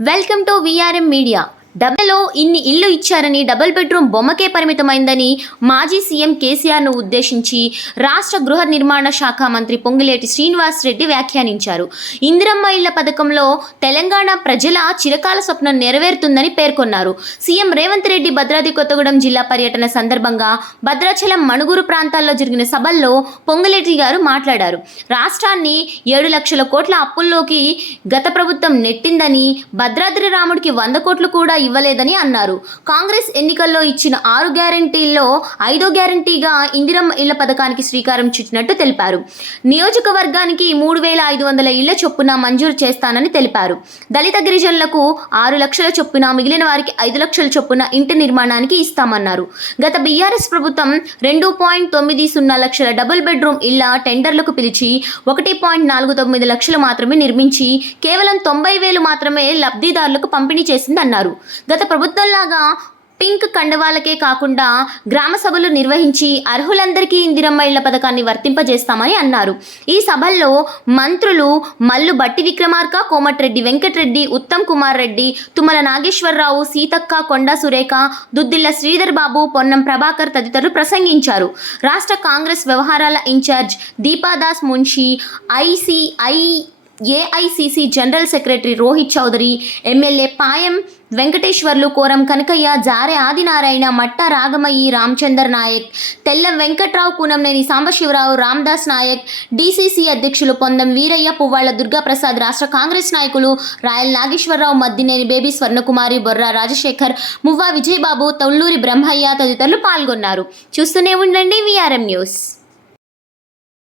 Welcome to VRM media డబ్బెలో ఇన్ని ఇల్లు ఇచ్చారని డబుల్ బెడ్రూమ్ బొమ్మకే పరిమితమైందని మాజీ సీఎం కేసీఆర్ను ఉద్దేశించి రాష్ట్ర గృహ నిర్మాణ శాఖ మంత్రి పొంగులేటి శ్రీనివాస్ రెడ్డి వ్యాఖ్యానించారు. ఇందిరమ్మ ఇళ్ళ పథకంలో తెలంగాణ ప్రజల చిరకాల స్వప్నం నెరవేరుతుందని పేర్కొన్నారు. సీఎం రేవంత్ రెడ్డి భద్రాద్రి కొత్తగూడెం జిల్లా పర్యటన సందర్భంగా భద్రాచలం మణుగురు ప్రాంతాల్లో జరిగిన సభల్లో పొంగులేటి గారు మాట్లాడారు. రాష్ట్రాన్ని ఏడు లక్షల కోట్ల అప్పుల్లోకి గత ప్రభుత్వం నెట్టిందని భద్రాద్రి రాముడికి వంద కోట్లు కూడా ఇవ్వలేదని అన్నారు. కాంగ్రెస్ ఎన్నికల్లో ఇచ్చిన ఆరు గ్యారంటీల్లో ఐదో గ్యారంటీగా ఇందిరమ్మ ఇళ్ళ పథకానికి శ్రీకారం చుట్టినట్టు తెలిపారు. నియోజకవర్గానికి మూడు వేల ఐదు వందల ఇళ్ళ చొప్పున మంజూరు చేస్తానని తెలిపారు. దళిత గిరిజనులకు ఆరు లక్షల చొప్పున మిగిలిన వారికి ఐదు లక్షల చొప్పున ఇంటి నిర్మాణానికి ఇస్తామన్నారు. గత బీఆర్ఎస్ ప్రభుత్వం రెండు పాయింట్ తొమ్మిది సున్నా లక్షల డబుల్ బెడ్రూమ్ ఇళ్ళ టెండర్లకు పిలిచి ఒకటి పాయింట్ నాలుగు తొమ్మిది లక్షలు మాత్రమే నిర్మించి కేవలం తొంభై వేలు మాత్రమే లబ్ధిదారులకు పంపిణీ చేసిందన్నారు. గత ప్రభుత్వంలాగా పింక్ కండవాలకే కాకుండా గ్రామ సభలు నిర్వహించి అర్హులందరికీ ఇందిరమ్మ ఇళ్ళ పథకాన్ని వర్తింపజేస్తామని అన్నారు. ఈ సభల్లో మంత్రులు మల్లు బట్టి విక్రమార్క కోమటిరెడ్డి వెంకటరెడ్డి ఉత్తమ్ కుమార్ రెడ్డి తుమ్మల నాగేశ్వరరావు సీతక్క కొండా సురేఖ దుద్దిల్ల శ్రీధర్ బాబు పొన్నం ప్రభాకర్ తదితరులు ప్రసంగించారు. రాష్ట్ర కాంగ్రెస్ వ్యవహారాల incharge Deepadas Munshi ICI AICC general secretary Rohit Chaudhary MLA Payam Venkateswarlu Koram Kanakaiah Jare Adinarayana Matta Ragamayi Ramachandar Naik Tella Venkatrao Kunamneni Sambasivarao Ramdas Naik DCC అధ్యక్షులు పొందం వీరయ్య పువ్వాళ్ళ దుర్గాప్రసాద్ రాష్ట్ర కాంగ్రెస్ నాయకులు రాయల్ నాగేశ్వరరావు మద్దినేని బేబీ స్వర్ణకుమారి బొర్రా రాజశేఖర్ మువ్వా విజయబాబు తొల్లూరి బ్రహ్మయ్య తదితరులు పాల్గొన్నారు. చూస్తూనే ఉండండి విఆర్ఎం న్యూస్